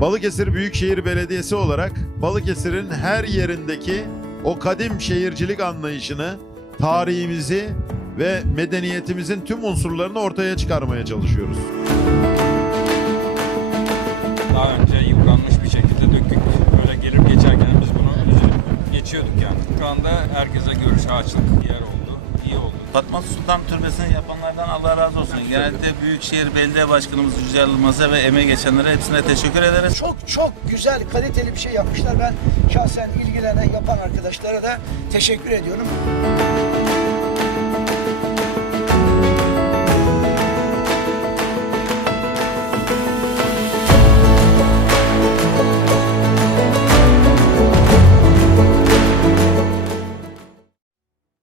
Balıkesir Büyükşehir Belediyesi olarak Balıkesir'in her yerindeki o kadim şehircilik anlayışını, tarihimizi ve medeniyetimizin tüm unsurlarını ortaya çıkarmaya çalışıyoruz. Daha önce yıpranmış bir şekilde dökük. Böyle gelip geçerken biz bunu geçiyorduk yani. Şu anda herkese görüşe açık yer oldu. iyi oldu. Fatma Sultan Türbesi'ni yapanlardan Allah razı olsun. Genellikle Büyükşehir Belediye Başkanımız Yücel Yılmaz'a ve emeği geçenlere hepsine teşekkür ederiz. Çok çok güzel, kaliteli bir şey yapmışlar. Ben şahsen ilgilenen, yapan arkadaşlara da teşekkür ediyorum.